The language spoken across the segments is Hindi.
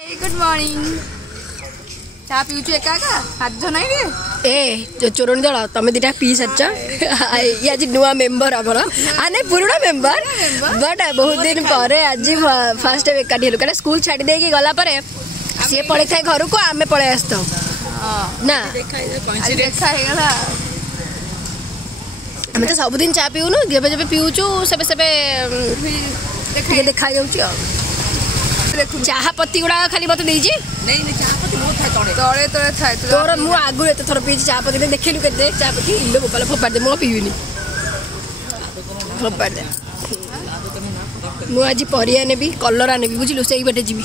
गुड मॉर्निंग चा पिउछु एका एका हाथ जो नहीं रे ए जो चोरणी दल तमे दिटा पी सच्चा ये आज नुआ मेंबर हमर आने पुराना मेंबर बट बहुत दिन पर आज फर्स्ट टाइम एकाठी हेलु कारण स्कूल छाड़ी दे के गला पर से पळे थाए घर को आमे पळे आस्तो ना देखा है गला हमें तो सब दिन चा पिउनु जेबे जेबे पिउछु सबे सबे देखा जाउची चाहा पत्ती गुड़ा खाली मत देजी नहीं नहीं चाहा पत्ती बहुत थाए तळे तळे थाए तोर मु आगु एते थोर पीची चाहा पत्ती देखिलु के देख चाहा पत्ती इल्लो गोपाल फोपाड़ दे मो पीउनी फोपाड़ दे मु आज परिया नेबी कलरा नेबी बुझिलु सेई बाटे जीवी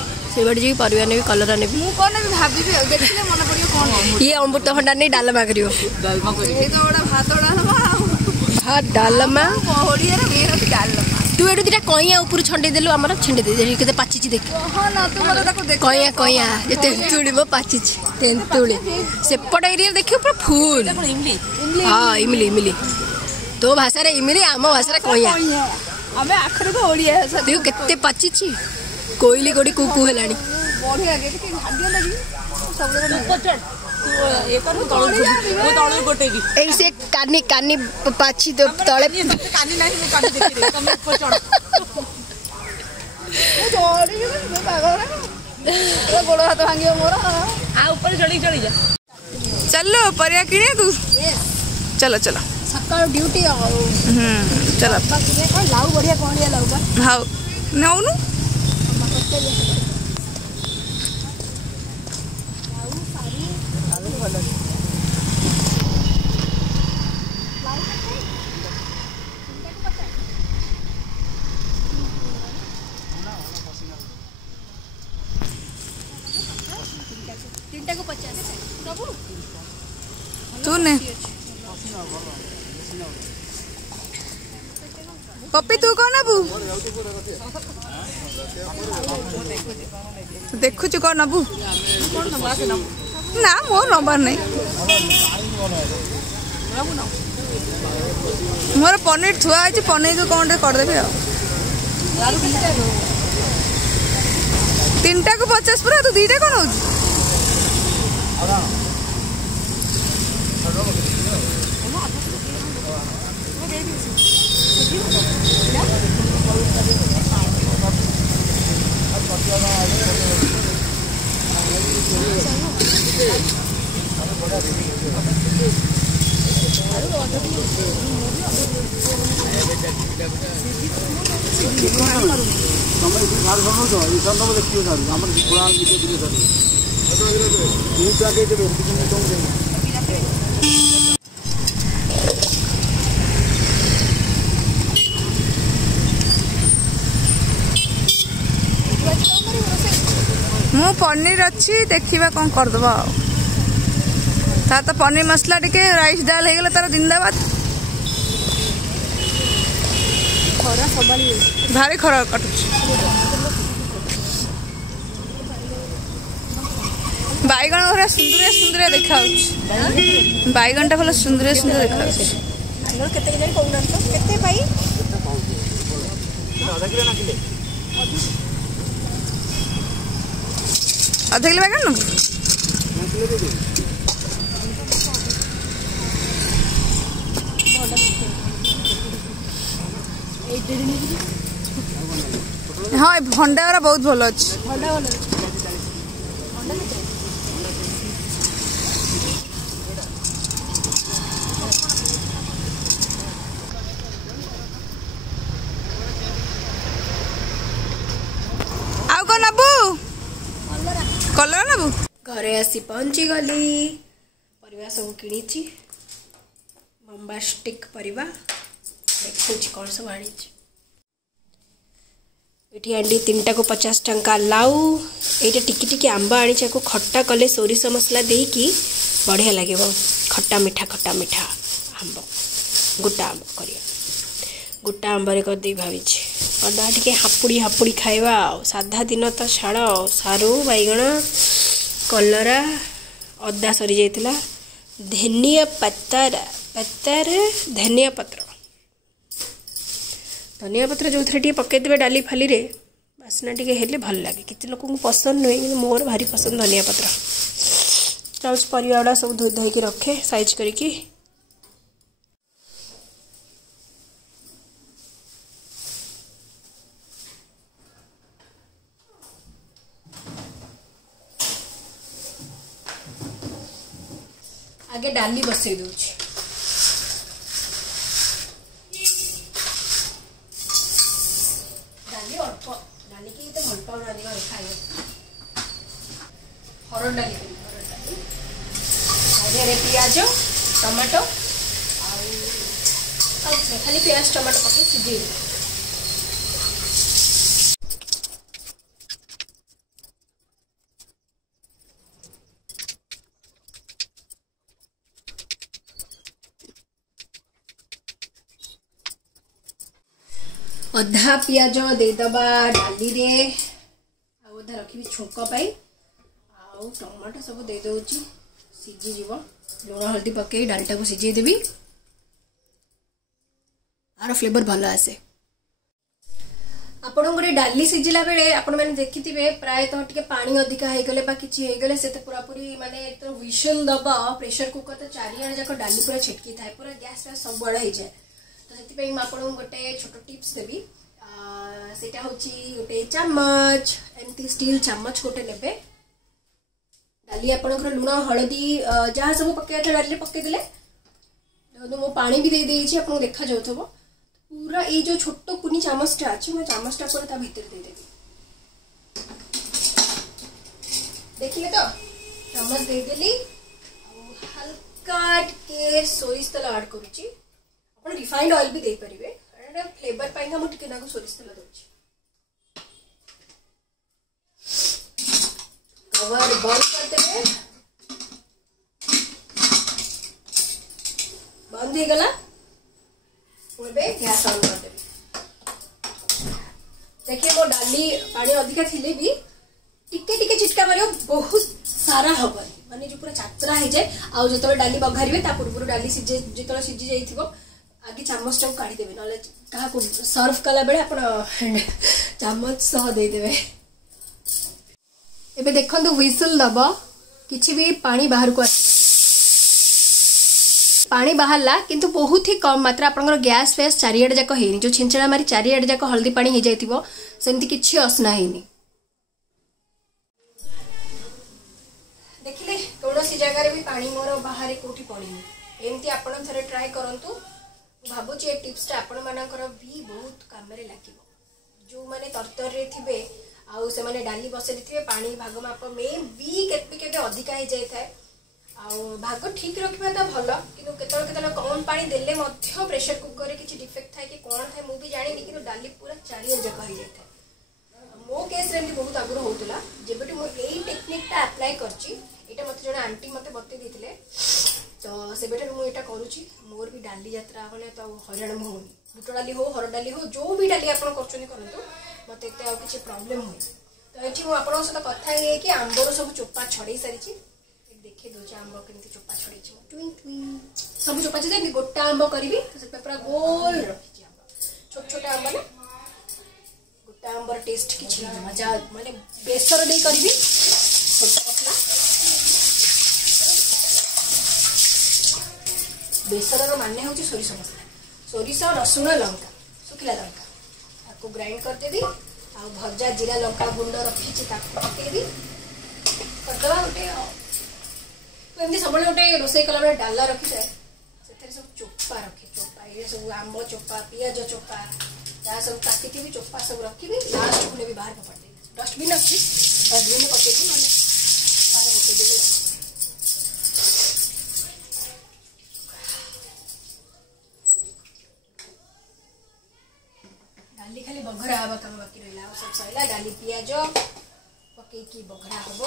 परिया नेबी कलरा नेबी मु कोन भी भाबी देखिले मन पड़ियो कोन ये अमृत भंडा नहीं डालमा करियो ए तो ओडा भात डालमा हां डालमा ओडिया रे मेरा डालमा तू एडू दिटा कइया ऊपर छंडे देलु हमर छंडे दे केते पाचिची देख हां ना तू मते ताको देख कइया ये तेंतुली मो पाचिची तेंतुली सेपट एरिया देखियो पूरा फूल इमली हां इमली तो भाषा रे इमली आम भाषा रे कइया हमें आखरे को ओडिया देखो केते पाचिची कोइली गोडी कुकु हेलानी बढ़िया के भाग्य लगी सब लोग पचड़ ऐसे कानी कानी पाची तो तले कानी नहीं मैं कानी देख रही तुम ऊपर चढ़ चढ़ी मैं पागल है गोड़ हाथ भांगियो मोर आ ऊपर चढ़ी जा चलो परिया किने तू चलो चलो सकाळ ड्यूटी चलो लाऊ बढ़िया कोन या लाऊ बा हां नौनु तूने पप्पी तू कौन अबू देखु छु कौन अबू ना मोर नंबर नहीं मोर पनीर थुआ है पनीर तो कौन कर देबे तीनटा को 50 पूरा तू दीटा कौन हो मु पनीर अच्छी देखा कौन करदबा ता तो पनीर मसला टिके राइस दाल हो तार जिंदाबाद भारी खरा कटुच बैगण पूरा सुंदरिया सुंदरिया देखा बैगण टा भल सुंदरिया सुंदर आधा किलो बैगन हाँ भंडा वाला बहुत भल अच्छे आउ कौन नबू कलर नबू घरे आसी पहुंची गली परिवा सब किणी बम्बास्टिक परिवा देखुची कौन सब आनी ये आंडी 3टा को 50 टंका लाऊ ये टिकी टिकी आंब आनी को खट्टा कले सोरिष मसला देकी बढ़िया लगे खट्टा मिठा आंब गोटा आंब कर गोटा आंबर करदे भावी अदा टे हापुड़ी हापुड़ी खाइबा साधा दिन तो छाड़ सारू बैगण कलरा अदा सरी जाइतिला धनिया पत्तर धनिया पत्र जो थे पकईदे डाली फाली रे बास्ना टिके हेले भल लगे कितने लोक पसंद नुहे कि मोर भारी पसंद धनिया पत्र चाउस परिवा गुड़ा सब धोई धोई रखे साइज करके आगे डाली बसई दूची डाली अल्प डाली की तो भल पाऊना खाए हरड़ डाली पियाज टमाटो खाली पियाज टमाटो पकड़ सीझे अधा पियाज देदबा डाली रे अधा रखी छुंक पाई आउ टमाटो सब दे दउची सीझी जीव लुण हल्दी पकई डालटा को सीझे देबी आर फ्लेवर भलो आसे आपण गोटे डाली सीझिला बेले आपण माने देखिथिबे प्राय तो टिके पानी अधिका हे गले बा किछि हे गले से पूरा पूरी माने तो विशल दबा प्रेशर कुकर तो चारियार जाक डाली पूरा छिटकी थाए पूरा गैस सब बड़ हे जाए तो से आपको गोटे छोट टिप्स देवी सेटा होची गोटे चम्मच एमती स्टील चम्मच गोटे नेबे डाली आपनकर लुण हळदी जहाँ सब पकई था डाली पकई देले मो पानी भी दे देछि आपन देखा जाउथबो पूरा ये जो छोट कुनी चामचटा अछि मैं चामचटा पर ता भीतर दे देबी देखिए तो चामच दे देली हल्का के सोरिष तेल ऐड करूची अपन रिफाइंड ऑयल भी दे परिबे एटा फ्लेवर पाइंगा मु टिके नाको सोरिष तेल दोछि कवर बंद कर देबे बंद हो गला ओबे गैस ऑन कर देबे देखिए मो डाली पानी अधिका थिले भी टिके टिके चिटका मारियो बहुत सारा हबन माने जो पूरा चातरा हे जाय आ जतले डाली बघारिबे ता पूर्व डाली सिजे जतले सिजी जाइथिबो आगे चामच टाक काढ़ी देबे नले कहा को सर्व कला बेले अपन चामच सह दे देबे एबे देखंतु व्हिसल दबा किछि भी पानी बाहर को आसी पानी बाहरला किंतु बहुत ही कम मात्रा आपनकर गैस फेस चारियाड जाक हेनी जो छिंचड़ा मारी चारियाड जाक हल्दी पानी हे जाइतिबो सेमति किछि असना हेनी देखिले कोनोसी जगह रे भी पानी मोर बाहर कोठी पड़िनी एमती आपण थरे ट्राई करंतु भाबुची ए टिप्सटा आपण मानकर भी बहुत काम रे लागिबो जो माने तरतर रे थिबे आउ से माने डाली बसे दिथिबे पानी भाग माप में भी केते अधिका हे जाय थाए आउ भाग ठीक रखबा त भलो किनु केतल कम पानी देले मध्य प्रेशर कुकर रे किछि डिफेक्ट थाए कि कोन थाए मु भी जानि किनु डाली पूरा चारिया जगह हे जाय थाए मो केस रे बहुत आग्रह होतला जेबेटी मो एई टेक्निक ता अप्लाई करची एटा मते जने आंटी मते बते दिथिले तो से बेटर मु एटा करूची मोर भी डाली यात्रा गले तो हरियाणा में होनी बुट डाली हो हर डाली हो जो भी डाली आपण करचनी करंतु मते एते आ किछि प्रॉब्लम होई तो एठी मु आपण सहित कथा हे कि आंबर सब चोपा छड़े सारिची देखे दो आंब केमती चोपा छड़े छी ट्विन ट्विन सब चोपा जे गोटा आंब करबी तो से पूरा गोल रखी आंब छोट छोट आंब ना गोटा आंबर टेस्ट किछि मजा माने बेसर दे करबी पतला बेसर माने होची सोरिष मसला सोरिष रसुण लंका सुखिला लंका ताको ग्राइंड कर देबी आ भजा जीरा लंका गुंड रखी ताको पकेबी करदवा गोटे तो एमती सब गोटे रोसई कला बेले डाला रखी जाए से सब चोपा रखे चोपा ये सब आंब चोपा पियाज चोपा जहाँ सब काटी भी चोपा सब रखी लास्ट को भी बाहर पकड़ देबी डस्टबिन अच्छी डस्टबिन में पकेबी माने बाहर पकड़ देबी डाली खाली बघरा हवा काम बाकी रहा सब सैला डाली पियाज पकई की बघरा हब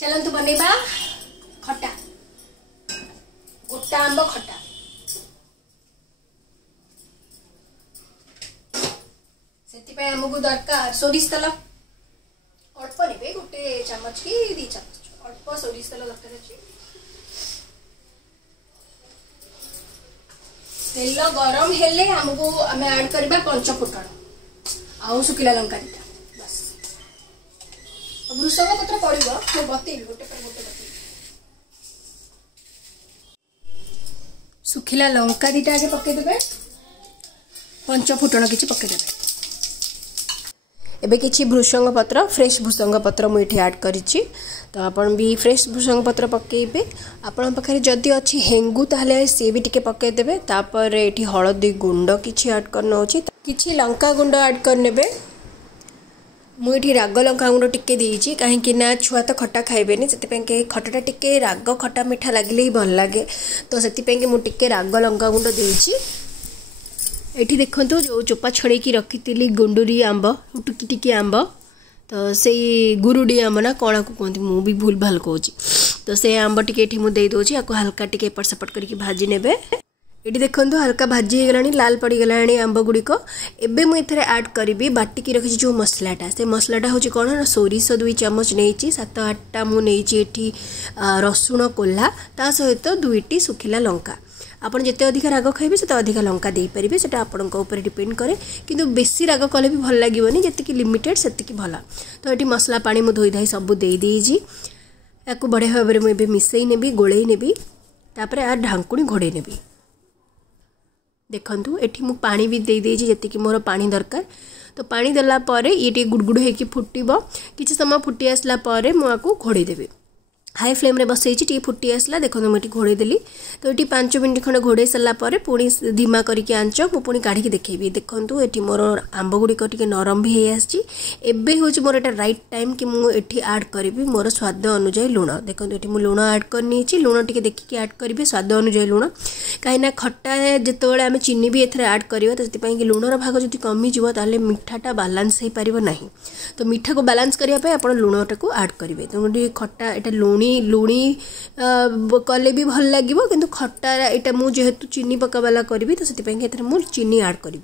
चलतु बनैबा खट्टा गोटा आंब खट्टा से आमको दरकार सोरिष तेल अल्प ने गोटे चामच कि 2 चामच अल्प अल्प सोरिष तेल दरकार अछि। तेल गरम हेले हमको आम ऐड करबा पंच फुटण आउ सुखिला लंका दिटा बस। भृषंग पत्र पड़ो मैं बतेबी गोटे पर गोटे बतेबी। सुखिला लंका दिटा आगे पकेदेबे पंच फुटण किछि पकेदेबे। एबे किछि भृषंग पत्र फ्रेश भृषंग पत्र मुझे ऐड करिछि तो आपण भी फ्रेश भृषंग पत्र पकेबे। आपण पाखे जदि अच्छी हेंगू ताहले सी भी टिके पकेदेबे। तापर एठी हळदी गुंड किछि ऐड करना होछि किछि लंका गुंड ऐड करनेबे। मुझे राग लंका गुंड टिके देइछि काहेकि ना छुआ तो खट्टा खाइबेनी सेति के खट्टा टिके राग खट्टा मिठा लागले ही भल लागे तो सेति के मु टिके राग लंका गुंड देइछि। एठी देखंतु जो चोपा छड़ेकी रखी गुंडुरी आंब टिकी टिकी आंब तो से गुरुडी आंब ना कणा को कहते मु भी भूल भाल कहूँ तो से आंब टिके एठी मु दे दोछि आपको हल्का टिके एपट सेपट करके भाजी नेबे। एठी देखंतु हल्का भाजी हो गलानी लाल पड़ी गलानी आंब गुड़िक। एबे मु एथरे ऐड करिबी बाटी की रखी जो मसलाटा से मसलाटा होची कोन ना सोरिष 2 चम्मच नेइची 7-8टा मु नेइची एठी रसुण कोल्हा ता सहित 2टी सुखिला लंका। आपन जिते अधिक राग खाइबे से अधिक लंका दे पारिबे सेटा आपनक ऊपर डिपेंड करे किंतु बेसी राग कले भी भल लागिवनी जति लिमिटेड सेति भल। तो एटी मसला पानी मु धोई धाई सब दे देइजी याकू बढ़िया भाव में मुझे मिसई नेबी गोलई नेबी तापर आ ढांकुणी घोड़े नेबी। देखंतु एठी मु पानी भी दे देइजी जति मोर पानी दरकार तो पानी देला परे ये टी गुड़गुड़ होकी फुटिबो किछि समय फुटी आसला परे मु आकू घोड़े देबी। हाई फ्लेम रे बसैछि टी फुटी आसला देखो मुझे घोड़े देली तो ये 5 मिनट खंड घोड़े सारा पर पुणी धीमा करके आंच मु पुणी काढ़ी देखी देखूँ ये मोर आंब गुड़िक टी नरम भी हो आबे हूँ मोर एटा राइट टाइम कि मुझे ऐड करी मोर स्वाद अनुजाई लुण देखो ये मुझे लुण ऐड करनी लुण टी देखिए ऐड करी स्वाद अनुजाई लुण कहीं खट्टा जिते आम चीनी भी एथरे ऐड करवा तो कि लुणर भाग जो कमिज ताले मिठाटा बालांस हो पार ना तो मिठा को बालांस करने आप लुणटा को ऐड करेंगे तो खट्टा एटा लुणी कले भी भल लगे किंतु खट्टा यहाँ मुझे चीनी पकावाला करी तो से मुझे चीनी ऐड करी।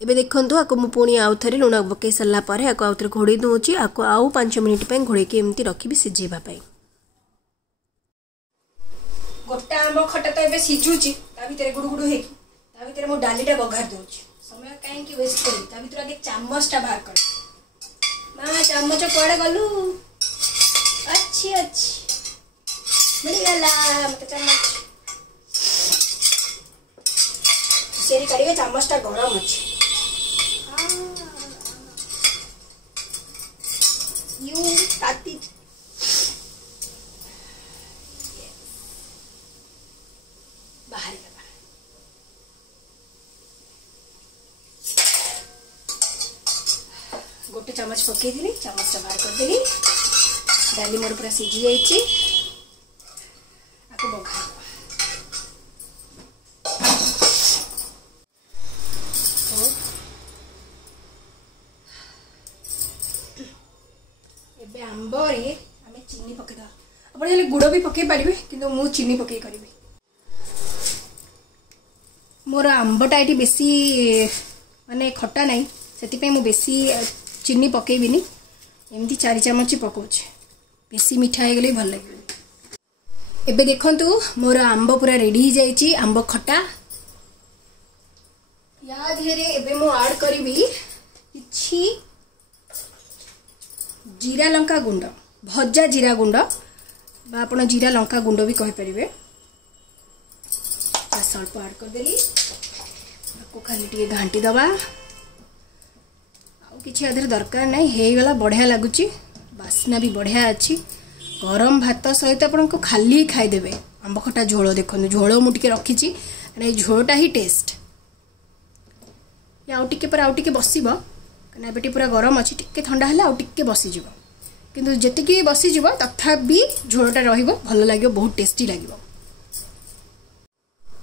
एबे देखंतु आको मु पुणी आउ थे लुण पकई सारा पर आको आउ थे घोड़े दूची आको आउ 5 मिनट घोड़े एमती रखी सिझेबा गोटा आंब खटा तो एबे सिझुची ता भितर गुडुगुडु हेकी ता भितर मु डालीटा बघार दोची समय काहे की वेस्ट करी ता भितर आगे चामचटा बाहर कर मां चामच कोड़े गलु अच्छी मिल गला मत चम्मच सेरी करिवे चम्मचटा गरम अछि यू ताती बाहर गोटे चम्मच पकईदी चम्मचटा बाहर करदेली डाली मोर पूरा सिझी जाइए आपको बघा एबे आंब रे आमे चीनी पकेदा आपण हेले गुड़ भी पकई पारिबे किंतु मु चीनी पकई करिबे मोर आंबटा ये बेसी माने खट्टा नहीं से मु बेसी चीनी पकईबिनी एमती 4 चम्मच पकाउछे बेसी मिठा हो गले भल लगे। एबे देखंतु मोर आंब पूरा रेडी हो जाइए आंब खट्टा या धेरे एबे मु ऐड करिबी किछि जीरा लंका गुंड भजा जीरा गुंड बा आपण जीरा लंका गुंड भी कहि परिबे स्वल्प ऐड कर देली आपको खाली टिके घांटी दबा आउ किछि अधर दरकार नहीं हे गला बढ़िया लागुची बास्ना भी बढ़िया अच्छी गरम भात सहित आपन को खाली खाईदेवे आंब खटा झोल देखो झोल मुझे रखी झोलटा ही टेस्ट आउ टिके पर आउ टिके बसिब कना बेटी पूरा गरम अच्छी टिके ठंडा है आउ टिके बसीज किंतु जेतिकी बसीज तथापि झोलटा रहिबो भल लागियो बहुत टेस्टी लागियो।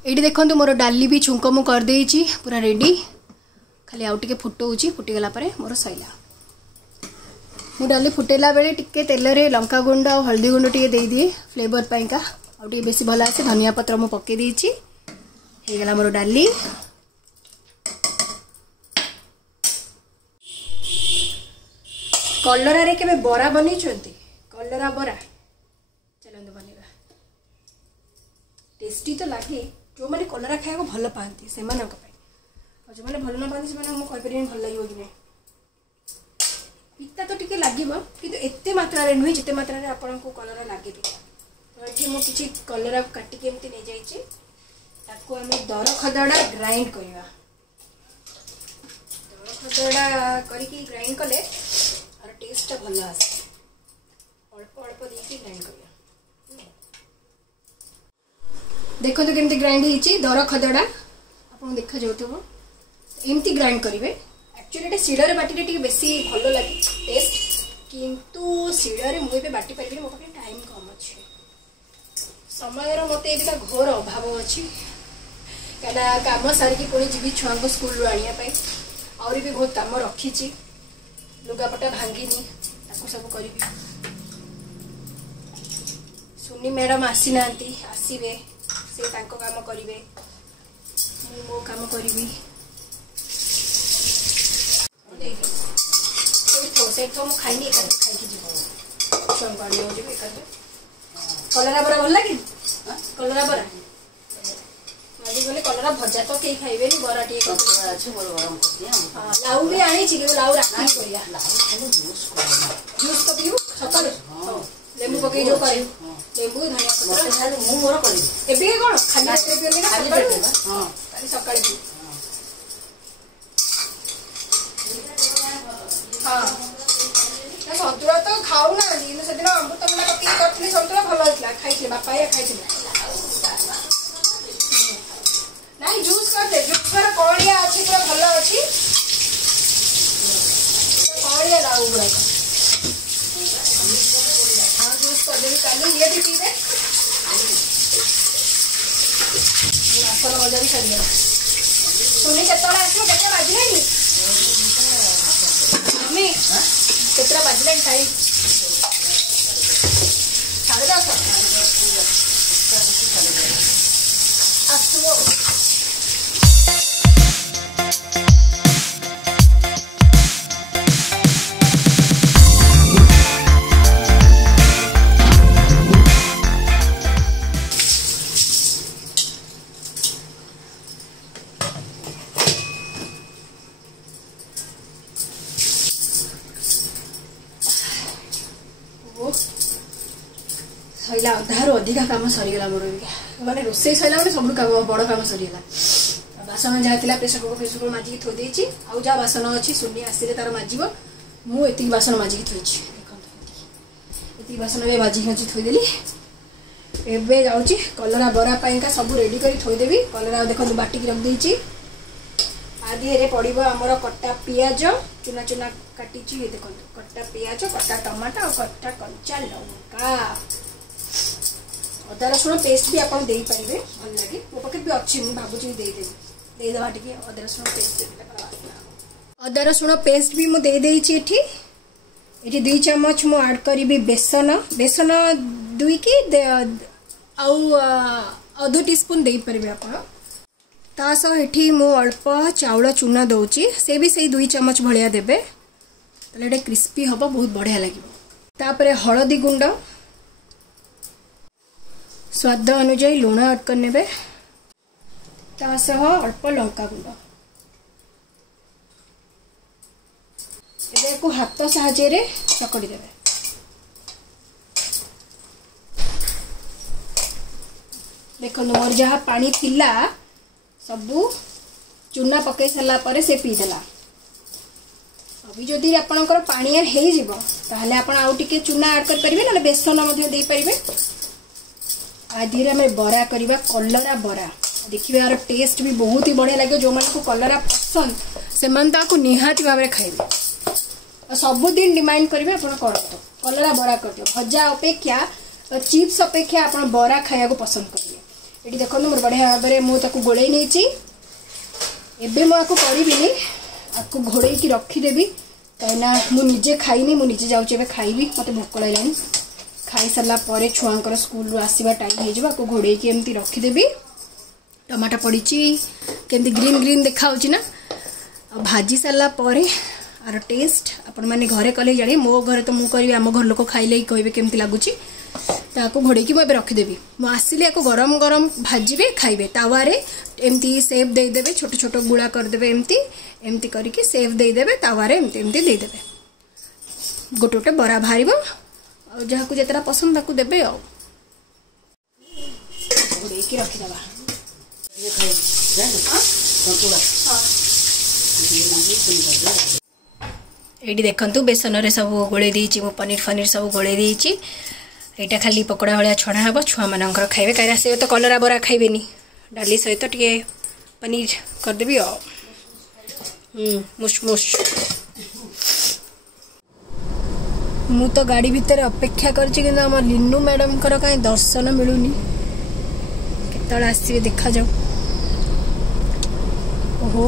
एठी देखंतु मोर डाली भी छुंक मु कर देइची पूरा रेडी खाली आउ टिके फुटौची फुटीगला परे मोर सैला मु डाली फुटेला बेले टिके तेल रे लंका गुंड और हल्दी गुंड टिके दे दिए फ्लेवर पाइका आउ टिके बेसी भल आसे धनिया पत्र मु पके देइची हे गला मोर डाली कलरा रे केबे बरा बनी छंती कलरा बरा टेस्टी तो लगे जो मैंने कलरा खाया भल पाती से जो मैंने भल ना पाती से मुझे भल लगे कि नहीं पिता तो टिके लगे कि एते मात्रा नुहे जिते मात्रा आपन को कलरा लगे पिता तो ये मुझे किसी कलरा काटिक एमती नहीं जाइए ताको आम दर खदड़ा ग्राइंड करवा दर खदड़ा करके ग्राइंड कले और टेस्ट भल आसे अल्प अल्प देके ग्राइंड करवा देखो तो केमती ग्राइंड होती दर खदड़ा आप देखा जाऊव एमती ग्राइंड करेंगे एक्चुअली शिड़े बाटी टे बेसी भल लगे टेस्ट किंतु शिड़े मुझे बाटी पारि मो पाखे टाइम कम अच्छे समय मत एटा घोर अभाव अच्छी कहीं कम सारिकी पुणी जी छुआ को स्कूल आने आहरी भी बहुत कम रखी लुगापटा भांगिनी सब करी सुनी मैडम आसी ना आसवे से काम करेंगे मो काम करी मुझे खाइनी खाई छुआ को आने कलरा बरा भल लगे कलरा बरा आज गले कलरा भजा तो कहीं खाइबे बरा टे लाउ भी आनी लाउ राखी जूस तो पीऊ सकाल लेंबू पकई जो कर लेंबू धनिया मु मोर करी एबे कोन खाली पेले ना खाली सकाल पी हां सतुरा तो खाऊ ना से दिन अमृतभंडा पकई करथि सतुरा भल होतला खाइले बापा या खाइले नहीं जूस करते जूस में कड़िया अच्छी पूरा भल अच्छी कड़िया लाऊ गुड़ा हाँ जूस कर देवी काली ये भी पीबे आसल मजा भी सर सुनी केतला आसो केतला बाजले मम्मी केतला बाजले टाइम 10:30 आसो सैला अधारू अधिका काम सरीगला मोर मैंने रोसे सैला मैंने सब काम बड़ काम सरीगला बासन जहाँ pressure cooker phasor cooker magic थोड़ी देती आउ जहाँ बासन अच्छी सुनी आसिले तार माजिब मुझे बासन माजिक थोड़ी देखते बासन ए माजिक अच्छी थोदेली एवं जाऊँगी कलरा बरा पाइका सब रेडी कर थोदेवी कलरा देखो बाटिक रखी आधे पड़ो आमर कटा पियाज चुना चुना काटी देखो कटा पियाज कटा टमाटर और कटा कंचा लंका अदा रसुण पेस्ट भी आप दे पारे भल लगे मो पाखे भी अच्छी मुझे भावुँ देदेवा टे अदा रसुण पेस्ट अदा रसुण पेस्ट भी मुझे ये 2 चम्मच मु ऐड करी बेसन बेसन 2 कि आधु टीस्पून दे पारे आप तासह ये मु अल्प चाउल चूना दौची से भी से 2 चम्मच भाया देवे ताले क्रिस्पी हम बहुत बढ़िया लगे तापरे हलदी गुंड स्वाद अनुजाई लुण ऐड करने तासह अल्प लंका गुंड को हाथ साहाय्य चकड़ी देवे देखो मोर जहाँ पानी थिला सबू चूना पकई सारा पर से पीदेला अभी जदि आपणकर पानिया होताले आप चूना ऐड करेंगे ना बेसन दे पारे आधे आम बरा करवा कलरा बरा देखिए यार टेस्ट भी बहुत ही बढ़िया लगे जो मानक कलरा पसंद से निहाती भाव में खाइबे सबुदिन डिमांड करेंगे आप कलरा बरा कर भजा अपेक्षा चिप्स अपेक्षा आप बरा खाया पसंद करेंगे ये देखो मोर बढ़िया भाव में मुझे गोड़े नहीं एवं मुझे आपको घोड़े की रखीदेवी कहीं मुझे खाइनी मुझे जाऊँगी खाइबी मत भोक लगे खाई सारा पर छुआंकर स्कूल आसवा टाइम हो घोड़े की एमती रखीदेवी टमाटर पड़ी केमती ग्रीन ग्रीन देखा ना भाजी सारा पर आर टेस्ट आपण मैंने घरे कले जाने मो घर तो मुझे आम घर लोक खाइले कहे केमती लगुच ताको घोड़े मुझे रखिदेवी मुझे आसिले या गरम गरम भाजबे खाइबे तावारे एमती सेफ देदेवे छोट छोट गुड़ा करदे एमती एमती करके सेफ देदेवे तावारे एमती एमती देदेवे गोटे गोटे बरा बाहर जहाँ को जितना पसंद ताकू देबे आ रखिदेवा ये देखु बेसन रे सब गोले देची पनीर फनीर सब गोले देची यहाँ खाली पकोड़ा भाया छड़ा हे छुआ मानकर खाइबे कहीं से तो कलरा बरा खाइबेनी डाली सहित टे पनीर करदेवी मुश मुश मु तो गाड़ी भितर अपेक्षा करछि कि आम लिन्नू मैडम कहीं दर्शन मिलूनी केतल आसवे देखा जाऊ ओहो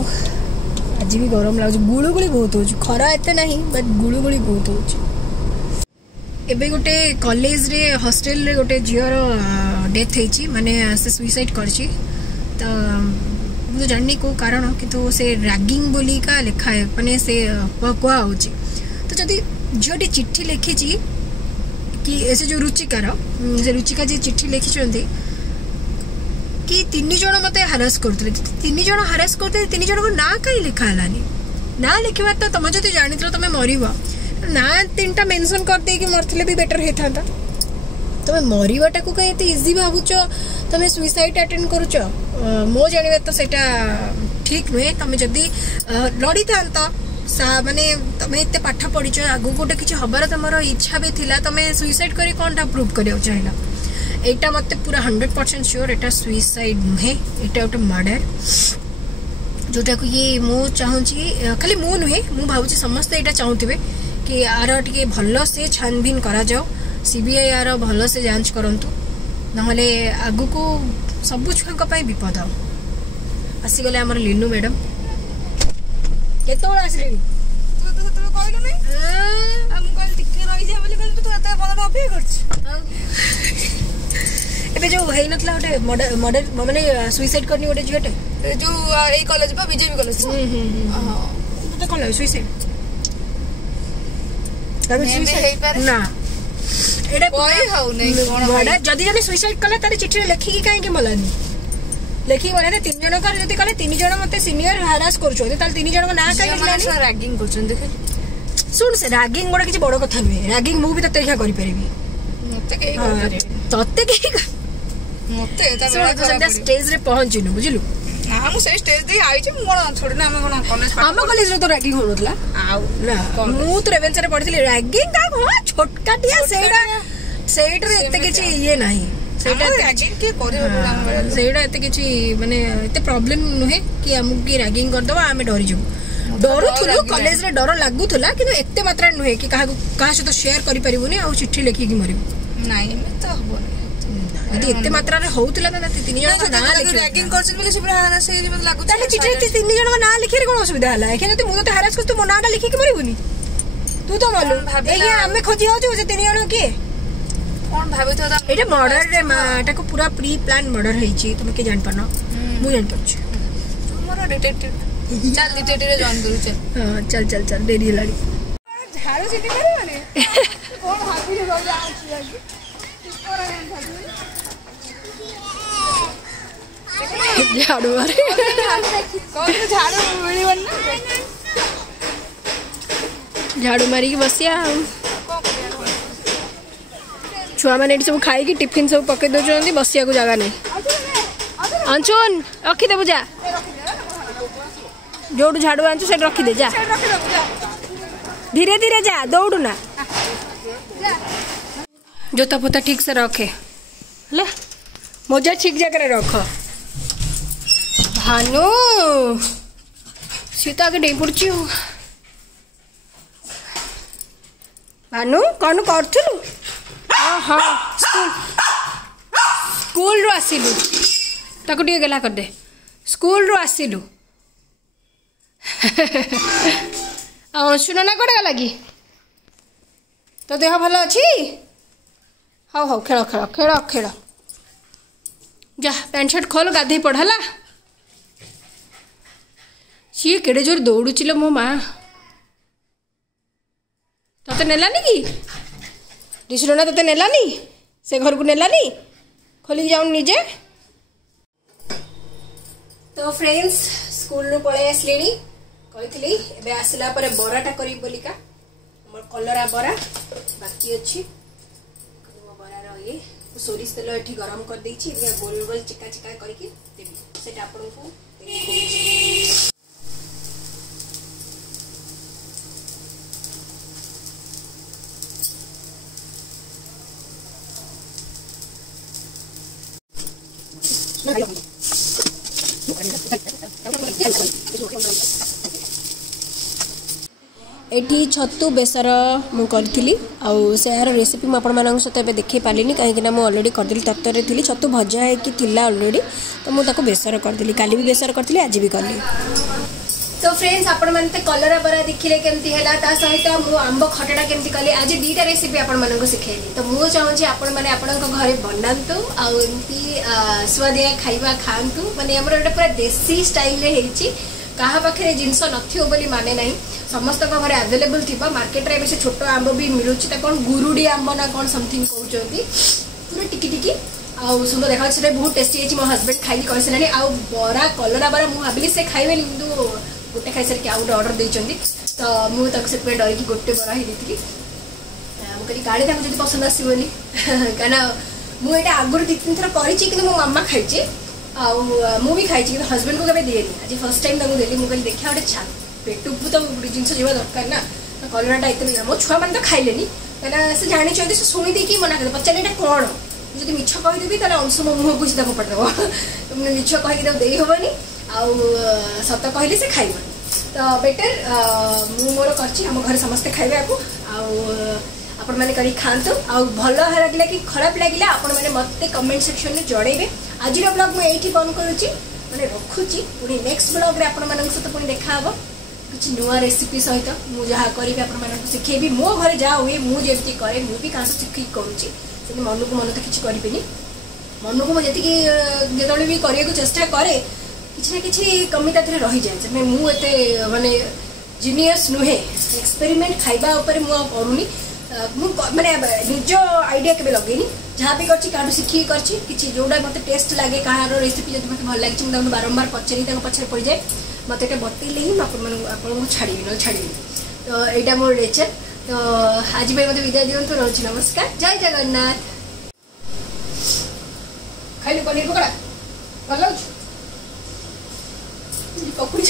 आज भी गरम लगुच गुड़ुगुड़ी बहुत हो खरा एते नहीं बट गुड़ुगुड़ी बहुत हो एबे गोटे कॉलेज रे हॉस्टल रे गोटे झीर डेथ होती माने से सुइसाइड करछि तो मुझे जाननी को कारण किंतु से रैगिंग बोली का लिखा है माने से कहा होची तो जदि झीटी चिट्ठी लिखी कि ऐसे जो रुचिका जी चिट्ठी लिखी कि 3 जन मते हारास करते 3 जन हारास करते 3 जन को ना कहीं लिखा हलानी ना लिखा तो तुम जब जानी तुम मरब ना 3टा मेंशन कर दे कि मरथिले भी बेटर होता तुम मरवाटा को कहीं एते इजी भावुच तुम सुइसाइड अटेंड करुच मो जानिबा तो सेटा ठीक नुहे तुम जदि लड़ी था माने तुम एते पाठ पढ़ीच आगु गोटे किसी हबार तुम इच्छा भी थिला तुम सुइसाइड करी कौन प्रूव करिया चाहिला एटा मते पूरा 100% श्योर एटा सुइसाइड नुहे एटा गोटे मर्डर जोटा को ये मु चाहूँगी खाली मु नुहे मु भावुची समस्ते एटा चाहूथिबे कि यार टे भल से छानबीन करा जाओ सीबीआई यार भल से जांच करंतु नहले आगु को सब छुआ विपद आसीगले आमर लिन्नू मैडम केत आसले एबे जो है नतला गोटे मर्डर माने सुइसाइड करनी गोटे झीटे जो ए कॉलेज बा बीजेपी कॉलेज तो कौन सुइसाइड ना जदि जन सुइसाइड कला तार चिठी लिखिकी कहीं मलानी लिखिकी मलानी 3 जन जब कले 3 जन मत सीनियर हारास कर 3 जन ना कहीं रैगिंग कर शुण से रैगिंग गोटे किसी बड़ कथा नुहे रैगिंग मु भी तते क्या करि परिबी तते स्टेज रे पहुंचिनु बुझिलु ना मु से स्टेज दे आइ छी मु कोन छोड़ ना हम कोन कॉलेज रे तो रैगिंग होनथला आउ ना मु तो रेवेन्सा रे पढितली रैगिंग का हो छोटकाटिया सेड रे एते किछि ये नाही सेटा रैगिंग के करे हम सेडा एते किछि माने एते प्रॉब्लम नुहे कि हमु की रैगिंग कर दबा हमें डरी जबु डरुथुलु कॉलेज रे डर लागुथुला किंतु एते मात्रा नुहे कि कहा से तो शेयर करि परिबुनी आ चिट्ठी लिखि कि मरिबु नाही तो हबो यदि एते मात्रा रे होउतला ना 3 जन ना लिखि रैगिंग करछन बोले सिबरा हारास हे मत लागु ताले चिट्ठी 3 जन ना लिखि रे कोन असुविधा हला एखे तो मु तो हारास कर तू मो नाटा लिखि कि मरिबुनी तू तो मालूम भाबे हमें खोजी आउ जे 3 जन के कोन भाबे तो एटा मर्डर रे माटा को पूरा प्री प्लान मर्डर हेई छी तुम के जान परनो मु जान परछु मोर डिटेक्टिव चल डिटेक्टिव रे जॉइन करू चल हां चल चल चल देरी लाड़ी झाड़ू सिटी करे माने कोन हाथी रे गया आछी आगे ऊपर आन भाभी झाड़ू मारे कौन झाड़ू मिलबन ना झाड़ू मारी की बसिया छुआ मैंने सब खाई टिफिन सब पकई दौरान बसिया को जगह नहीं अंचुन रखीदे बुझा जोड़ झाड़ू आंचु से रखीदे जा धीरे धीरे जा दौड़ू ना जोता पोता ठीक से रखे ले मोजा ठीक जगह रख भानु सी तो आगे डेई पड़ी भानु कौन करूँ हाँ हाँ स्कूल रू आसिलु ताको टे गेला कर दे स्कूल रू आसिलु सुन ना कड़े लगी तो देह भल अच्छी हाँ हाँ खेल खेल खेल खेल जा पैंट शर्ट खोल गाधे पढ़ला सी केड़े जोर दौड़ुचिल मो माँ तोते नेलानी कि दिशुना तोते नेलानी से घर को नेलानी खोली जाऊन निजे। तो फ्रेंड्स स्कूल रू पळै आसलेनी कहितली एबे आसला पर बराटा करी बोलिका हमर कलरा बरा बाकी अछि बरा रो ये सोरिस तेल एठी गरम कर देछि ए गोल गोल चिका चिका करके देबी सेटा आपन को एठी छतु बेसर मु करथिली आउ सेयार रेसिपी मु आपण मानक सते बे देखै पालिनी काहे कि ना मु ऑलरेडी कर दिली तत्तर रे थिली छतु भजा है कि थिला ऑलरेडी तो मु ताको बेसर कर दिली काली भी बेसर करथिली आज भी करली। तो फ्रेंड्स आपण मानते कलरा बरा देखिले केमती हैला ता सहित मु आंबो खटडा केमती कली आज दीटा रेसिपी आपण मानक सिखेली। तो मु चाहू छी आपण माने आपण को घरे बनांतु आ एमती स्वादिया खाइबा खांतु माने हमर एटा पूरा देसी स्टाइल रे हेची कहा पाखे जिनस नथियो बोली माने नहीं समस्त को घरे अवेलेबल थिबा मार्केट रे बेसी छोटो आंब भी मिलुची ता कोन गुरुडी आंब ना कोन समथिंग कहउचोंती पूरा टिकी टिकी आ सुंदर देखा से बहुत टेस्टी है। मो हस्बैंड खाइली कहसलानी आ बरा कलरा बरा मु भाबिली से खाइबे किंतु गोटे खाइ सर के आ ऑर्डर देइचंदी तो मु तक से पे डरी की गोटे बरा ही देथि मु कली गाड़ी ता जदी पसंद आसीबनी काना मु एटा आगुर दी तीन थर करिची कि मो मामा खाइची आ मु भी खाइची कि हस्बैंड को कबे देनी आज फर्स्ट टाइम ताको देली मु कली देखा ओटे छा पेटू तो जिनस जीवा दरकार ना कलराटा इतने मो छुआ मैंने तो खाइले कहना से जानी से शुणी देखिए मना कर पचारे एटा कौन जब मिछ कहीदेवी ताले अंश मो मुह को सीधा फोपाड़देव मिछ कहीकि दे हेनी आउ सत कहले से खाइबनी तो बेटर मु मोर करम घर समस्ते खाइबे आपको आपण मैंने करी खातु आ भल लगे कि खराब लगे आपण मैंने मत कमेंट सेक्शन में जड़ेबे। आज ब्लॉग मुझे ये बंद करुच्ची मैंने रखुची पुणी नेक्स्ट ब्लॉग रे आपण मानक सहित पुणी देखा हबो कुछ नुआ रेसिपी सहित मु जहाँ करी आपण मानक शिखेबी मो घर जहाँ हुए मुझे करे मुझे कहाँ शिखिक करुच्ची से मन को मन तो किसी करें मन को मुझे जो भी करने को चेष्टा करे किसी ना किसी कमी ता रही जाए मुझे माने जीनियस नुहे एक्सपेरिमेंट खाइबा ऊपर मु करूनी माने निज आइडिया के लगेनी जहाँ भी कर शिखिक कर जोड़ा मत टेस्ट लगे कहार रेसिपी जो मतलब भल लगे मुझे बारंबार पचारि पछार पड़ जाए मत ये बतैले ही आपको छाड़ी न छाड़ी तो यहाँ मोर नेचर। तो आज मत विदाय दिंतु रोज नमस्कार जय जगन्नाथ। खाइल पनीर पकड़ा भल पकुड़ी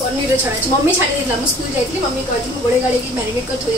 पनीर छड़ा मम्मी छाड़ी देला स्कूल जाइए मम्मी कहती गोड़े गाड़ी मैरिनेट कर थोड़ी